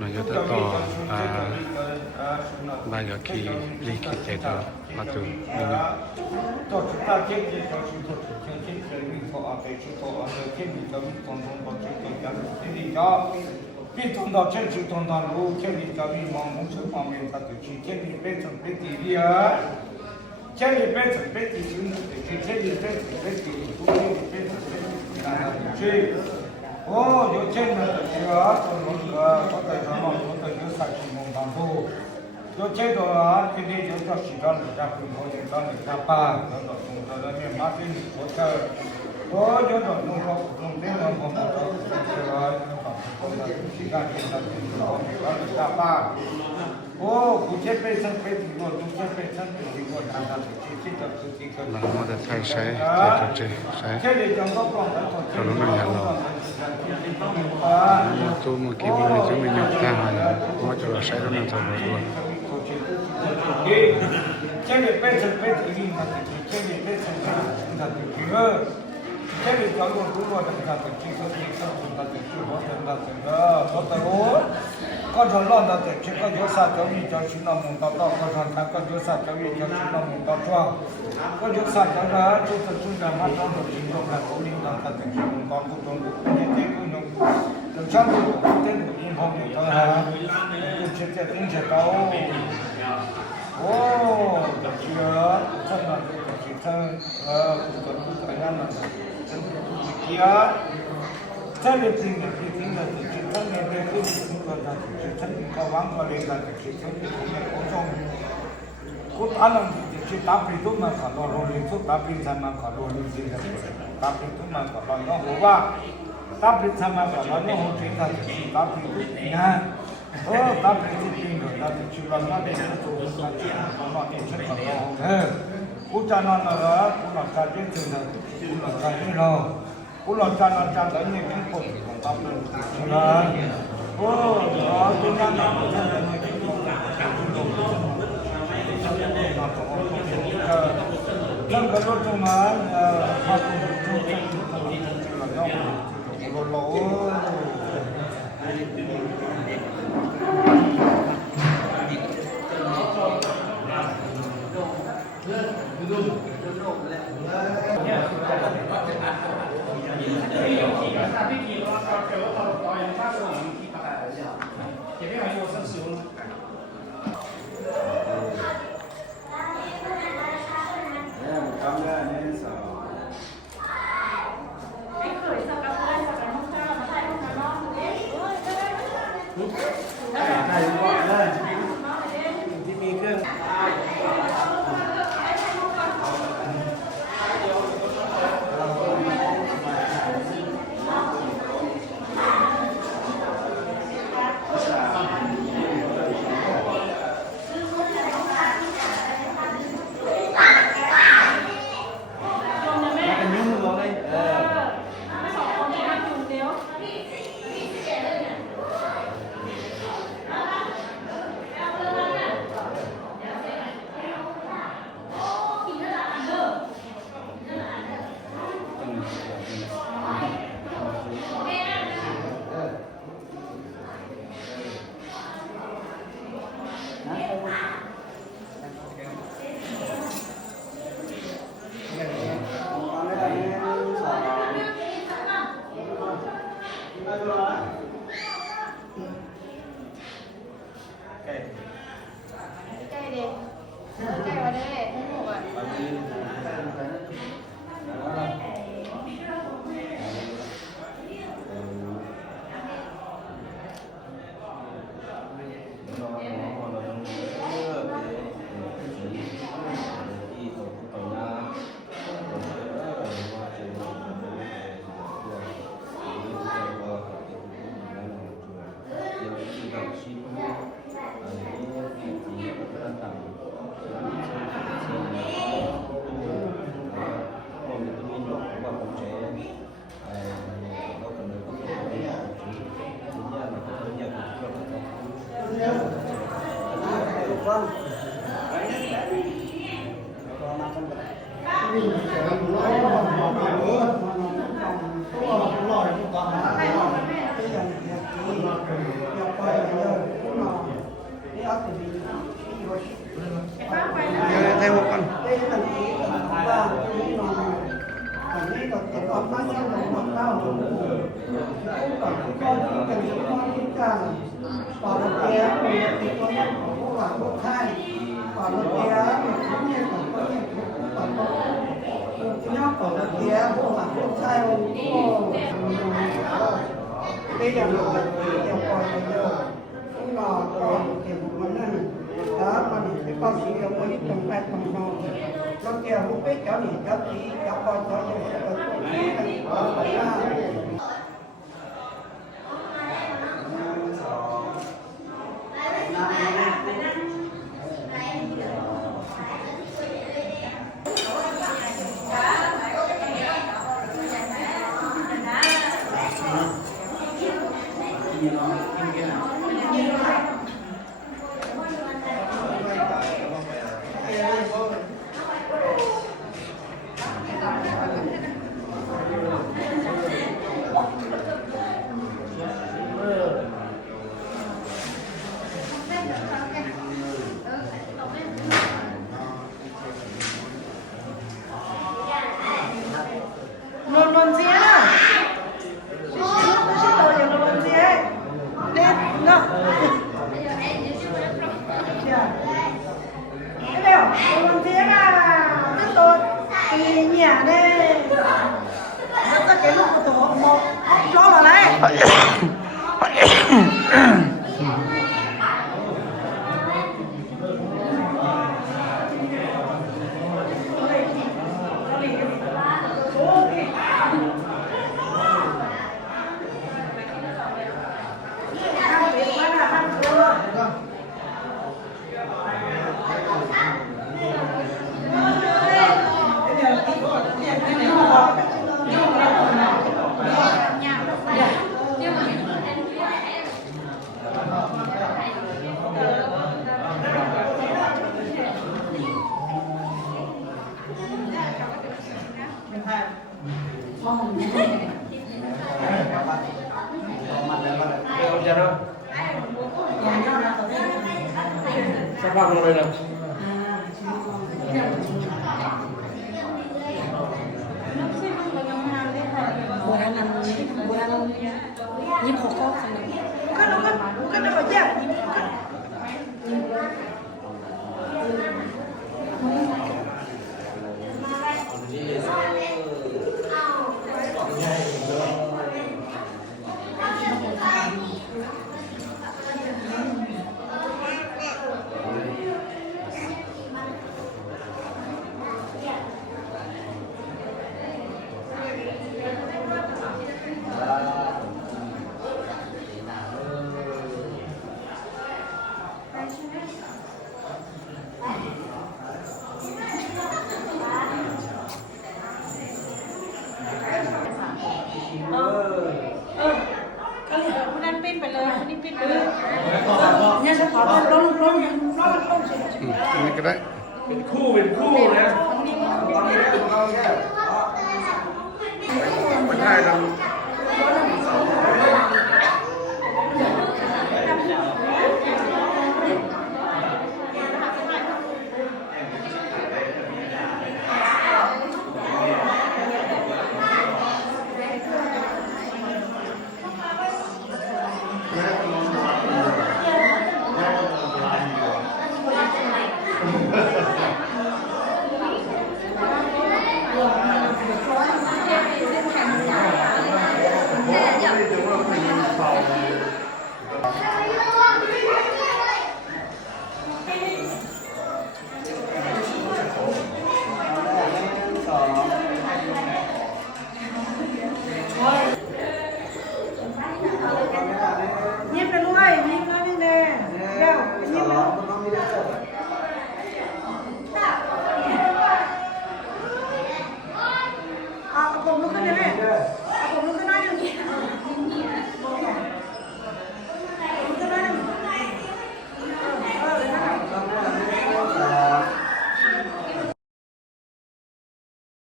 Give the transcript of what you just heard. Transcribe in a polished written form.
นายกต่อใบกับคีรีคิดใจต่อมาถึงนี่นะต่อชุดตาเก็บที่ต่อชุดต่อชุดเก็บที่มีต่ออาไปชุดต่ออาเก็บที่ต่อมีต่อต่อชุดต่อยังที่จะพี่ต่อต่อเช่นชุดต่อต่อรู้เก็บที่จะมีมองมุมสุดมองเป็นตัดชุดเก็บที่เป็นสัมผัสที่เดียเช่นที่เป็นสัมผัสที่ชุดเช่นที่เป็นสัมผัสที่ผู้ที่เป็นสัมผัสที่นานาชุดโอ้ยเช่นนั้นเชื่อตอนนู้นก็แต่ทำมาตอนนี้สักชั่วโมงบางทีyo che do a che ne yo sto scitando da qui ho detto da pa no no no da mia madre ni cosa o yo no non devo non posso che va con la musica che sta da pa o che pensa che ti go tu che pensa che ti go da da che ti tutti che หลังมอเตอร์ไซค์ใช้ใช้ใช้ che le già un po' ถนนมันยาวเราตัวเมื่อกี้มันจะไม่ยกทางอะไรว่าจะเราใช้รถนั้นถนนด้วย che le pezzi in che le pezzi che le giallo duro da che sono cosa l'onda che cosa sa che mi già ci non monta cosa che cosa sa che mi già ci non monta cosa sa che la tutto giunta ma non ci non la comunità che non va tutto non c'è tempo in home che c'è tempoโอ้เชื่อท่านมาจิตท่านตัวผู้ต่างกันนะท่านผู้เกียรติท่านเป็นสิ่งที่สิ่งนั้นจิตท่านเป็นผู้ที่สิ่งนั้นจิตท่านก็วางอะไรกันจิตท่านเป็นผู้ที่โอ้จงคุณอันนั้นจิตตาปิตุมาขอรอลิสุตาปิธรรมขอรอลิสิตาปิตุมาขอรอน้องหัวตาปิธรรมขอรอน้องหัวจิตตาปิตุนะโอ้ตาปิตุจริงเลยตาปิตุเราไม่ได้ตัวสัจจะมาเองฉันขอร้องกูจะนอนนะกูหลับตาเย็นถึงนะกูหลับตาเย็นรอกูหลับตานอนจังแต่เนี่ยเป็นคนของตาปิตุนะโอ้ตัวนั้นนะกูจะนอนกินนมนั่งกระโดดลงมาพาคุณดูจังเราโลโล còn bao nhiêu là còn bao cũng còn con cần con đi cần còn là kia thì có những cũng là cũng thay còn là kia thì cũng như còn có những cũng còn có nhóc còn là kia cũng là cũng thay bây giờ là bây giờ còn bây giờ cũng là còn tiền của mình đó mà cái con chỉ có một ít trong tay trong nó kia không biết cháu gì cháu chỉ cháu con cháu gì sẽ có phải ra non si ha non si è no cái điều non si là rất tốt thì nhà đây rất là cái lúc của tổ một cho vào đây Sắp vào rồi đâu. Nhịp hộp có cái nó có chép nha sẽ có con lông Ini kira เป็นคู่นะ ไม่ใช่เรา